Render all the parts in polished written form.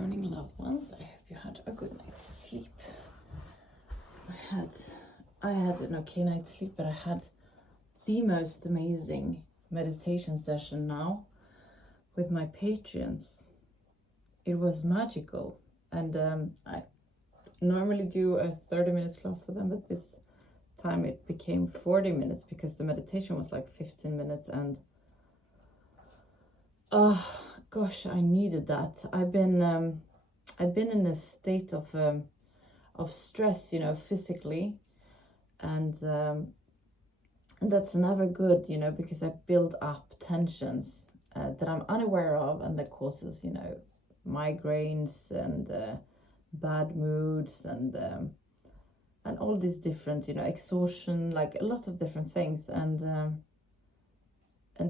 morning, loved ones. I hope you had a good night's sleep. I had an okay night's sleep, but I had the most amazing meditation session now with my patrons. It was magical, and I normally do a 30 minutes class for them, but this time it became 40 minutes because the meditation was like 15 minutes, and oh gosh, I needed that. I've been in a state of stress, physically, and that's never good, because I build up tensions that I'm unaware of, and that causes, migraines and bad moods and all these different, exhaustion, like a lot of different things, and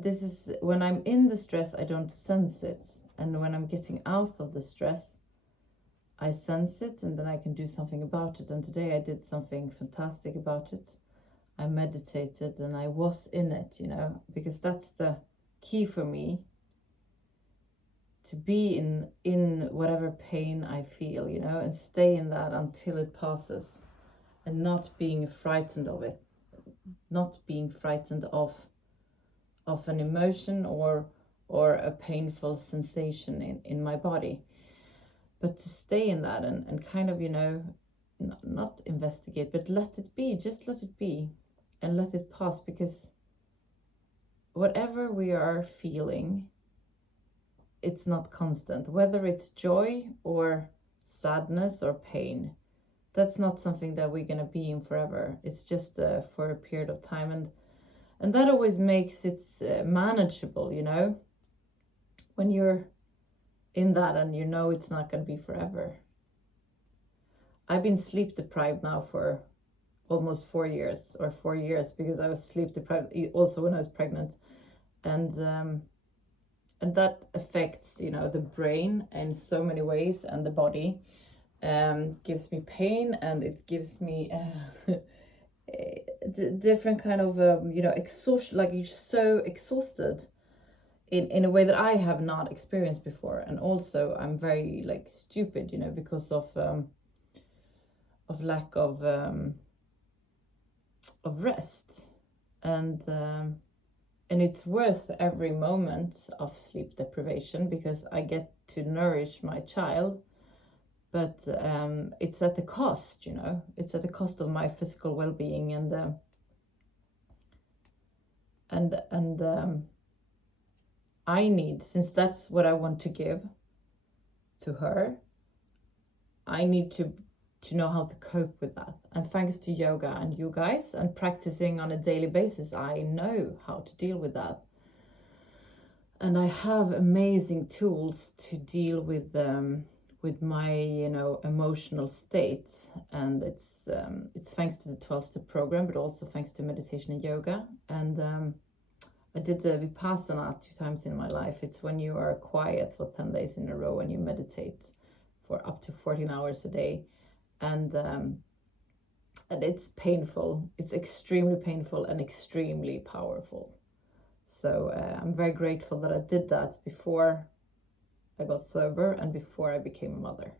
this is when I'm in the stress, I don't sense it, and when I'm getting out of the stress, I sense it, and then I can do something about it. And today I did something fantastic about it. I meditated and I was in it, because that's the key for me, to be in whatever pain I feel, and stay in that until it passes, and not being frightened of it, not being frightened of an emotion or a painful sensation in my body, but to stay in that and kind of, not investigate, but let it be, just let it be and let it pass, because whatever we are feeling, it's not constant, whether it's joy or sadness or pain. That's not something that we're going to be in forever. It's just for a period of time, and that always makes it manageable, when you're in that and it's not going to be forever. I've been sleep deprived now for almost 4 years, because I was sleep deprived also when I was pregnant, and that affects the brain in so many ways, and the body gives me pain, and it gives me different kind of exhaustion, like you're so exhausted in a way that I have not experienced before. And also I'm very stupid, because of lack of rest, and it's worth every moment of sleep deprivation, because I get to nourish my child, but it's at the cost, it's at the cost of my physical well-being, and I need, since that's what I want to give to her, I need to know how to cope with that. And thanks to yoga and you guys and practicing on a daily basis, I know how to deal with that. And I have amazing tools to deal with my emotional state, and it's thanks to the 12-step program, but also thanks to meditation and yoga. And I did the Vipassana 2 times in my life. It's when you are quiet for 10 days in a row and you meditate for up to 14 hours a day, and it's painful. It's extremely painful and extremely powerful. So I'm very grateful that I did that before I got sober and before I became a mother.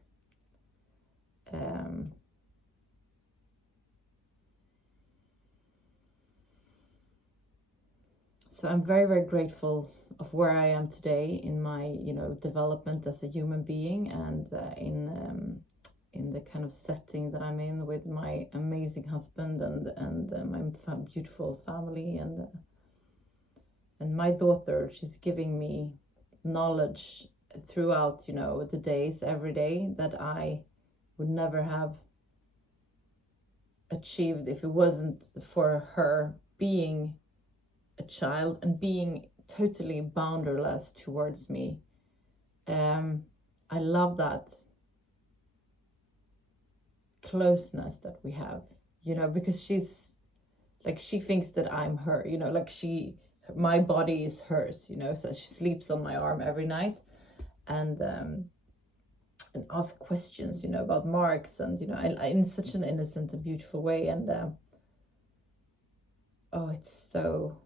So I'm very, very grateful of where I am today in my, development as a human being, and in the kind of setting that I'm in with my amazing husband and my beautiful family, and my daughter. She's giving me knowledge throughout, the days, every day, that I would never have achieved if it wasn't for her being a child and being totally boundaryless towards me. I love that closeness that we have, because she's she thinks that I'm her, my body is hers, so she sleeps on my arm every night, and ask questions, about marks, and I in such an innocent and beautiful way, and it's so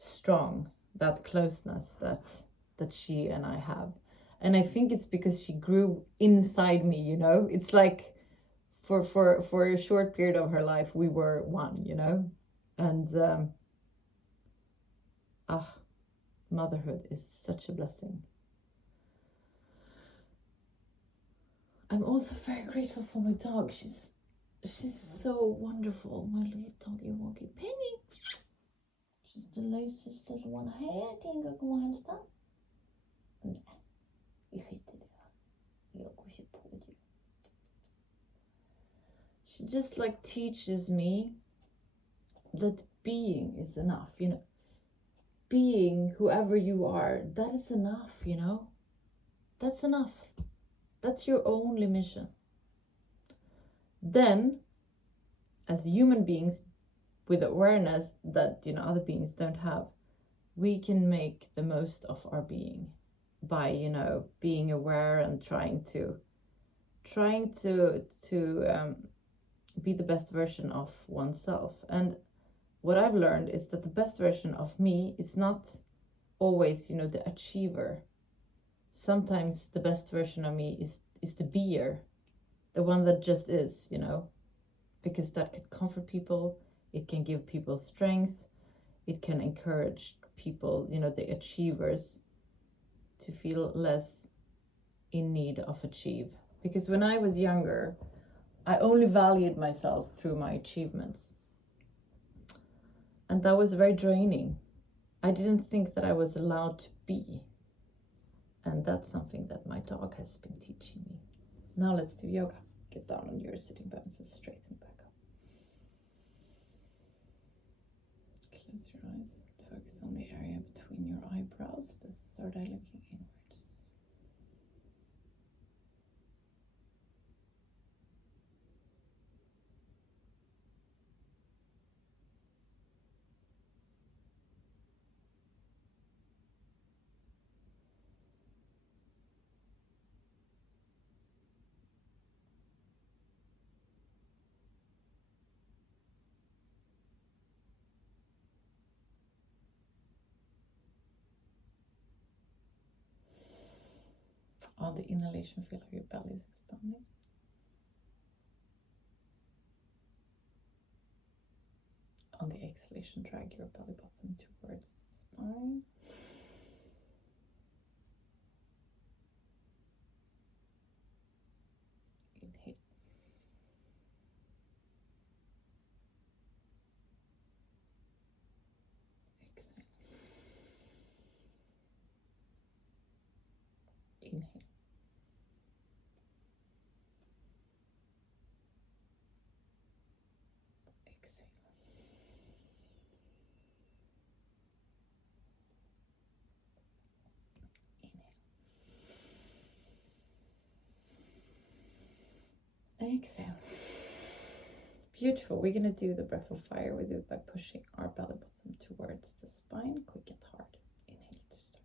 strong, that closeness that she and I have. And I think it's because she grew inside me, you know? It's like for a short period of her life, we were one, you know? And motherhood is such a blessing. I'm also very grateful for my dog. She's so wonderful. My little doggy walkie Penny. She's the nicest little one. Hej, kan jag komma och hälsa? Nej, vi skiter i det. Jag går ju på det. She just like teaches me that being is enough, you know. Being whoever you are, that is enough, you know. That's enough. That's your only mission. Then, as human beings with awareness that, you know, other beings don't have, we can make the most of our being by, you know, being aware and trying to be the best version of oneself. And what I've learned is that the best version of me is not always, you know, the achiever. Sometimes the best version of me is the beer, the one that just is, you know, because that can comfort people, it can give people strength, it can encourage people, you know, the achievers, to feel less in need of achieve. Because when I was younger, I only valued myself through my achievements. And that was very draining. I didn't think that I was allowed to be. And that's something that my dog has been teaching me. Now let's do yoga. Get down on your sitting bones and straighten back up. Close your eyes. Focus on the area between your eyebrows, the third eye looking inwards. On the inhalation, feel how your belly is expanding. On the exhalation, drag your belly button towards the spine. Inhale. Exhale. Inhale. Exhale. Inhale. Exhale. Beautiful. We're going to do the breath of fire. We do it by pushing our belly button towards the spine, quick and hard. Inhale to start.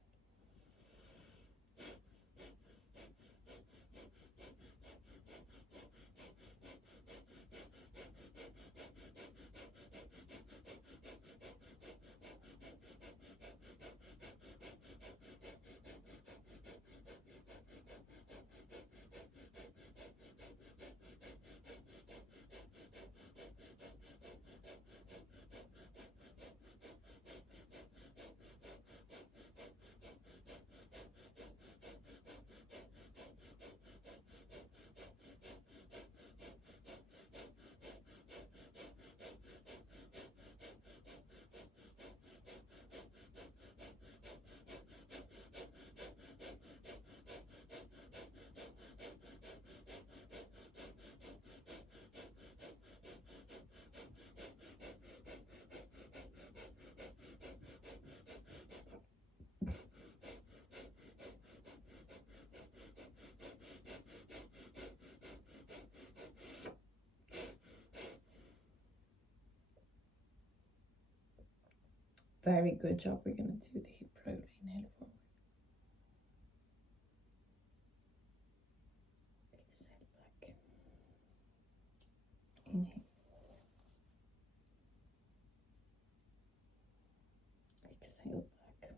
Very good job. We're going to do the hip roll. Inhale forward. Exhale back. Inhale. Exhale back.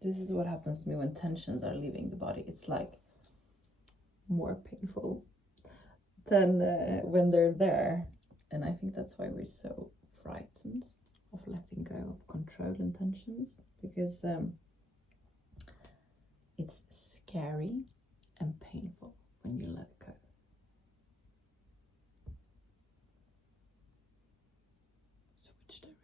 This is what happens to me when tensions are leaving the body. It's like more painful than when they're there. And I think that's why we're so frightened of letting go of control and tensions, because it's scary and painful when you let go. Switch direction.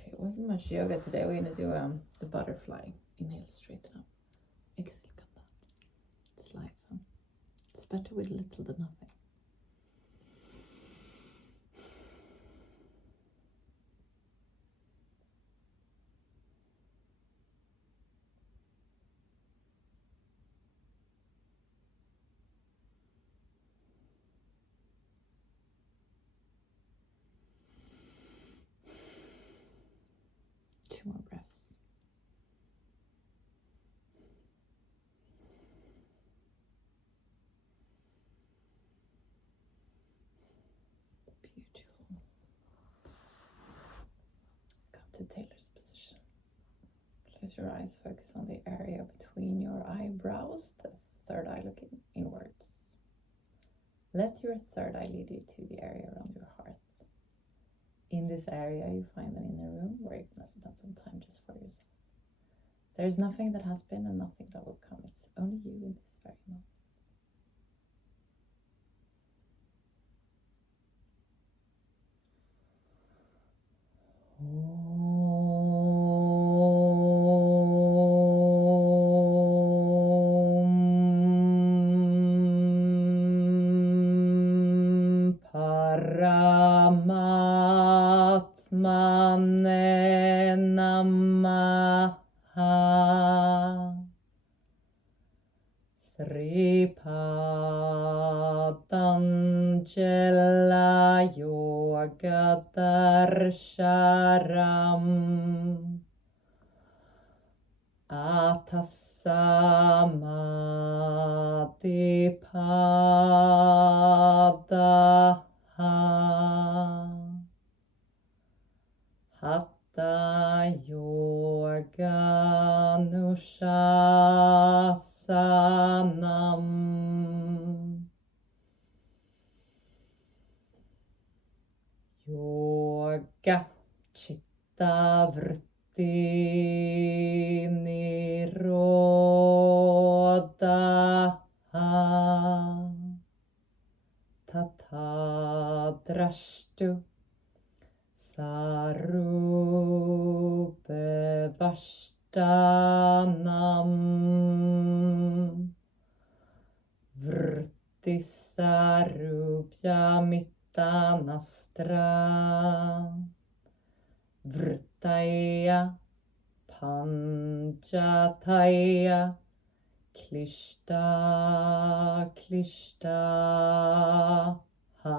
Okay, it wasn't much yoga today. We're gonna do the butterfly. Inhale, straighten up. Exhale, come down. It's life. Huh? It's better with little than nothing. Two more breaths. Beautiful. Come to Taylor's position. Close your eyes, focus on the area between your eyebrows, the third eye looking inwards. Let your third eye lead you to the area around your heart. In this area, you find an inner room where you're going to spend some time just for yourself. There's nothing that has been and nothing that will come. It's only you in this very moment. Paramatmane namaha. Sripadanjala yogadarsharam atasamadipada Hatha yoga nushasanam yoga chitta vritti nirodha tatha drashtu Sarupe Vashtanam Vrittisarupya Mittanastra Vrittaya Panchataya Klishta Klishta Ha.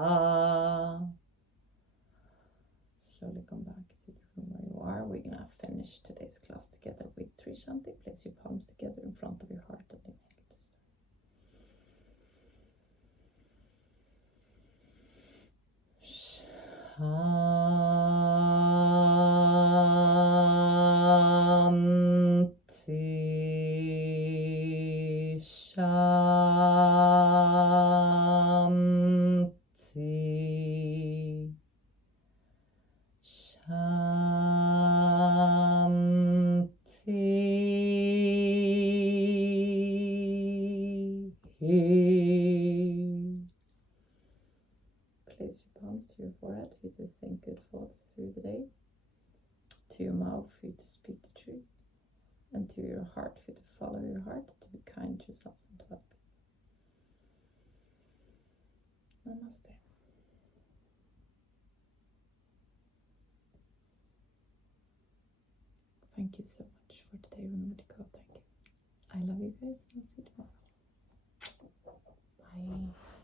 Slowly come back to the room where you are. We're gonna finish today's class together with three Shanti. Place your palms together in front of your heart and inhale to Shanti, Shanti, Shanti. Place your palms to your forehead. forehead for you to think good thoughts through the day. To your mouth for you to speak the truth. And to your heart for you to follow your heart, to be kind to yourself and to other people. Namaste. Thank you so much for today. Remember to go. Thank you. I love you guys, and I'll see you tomorrow. Bye.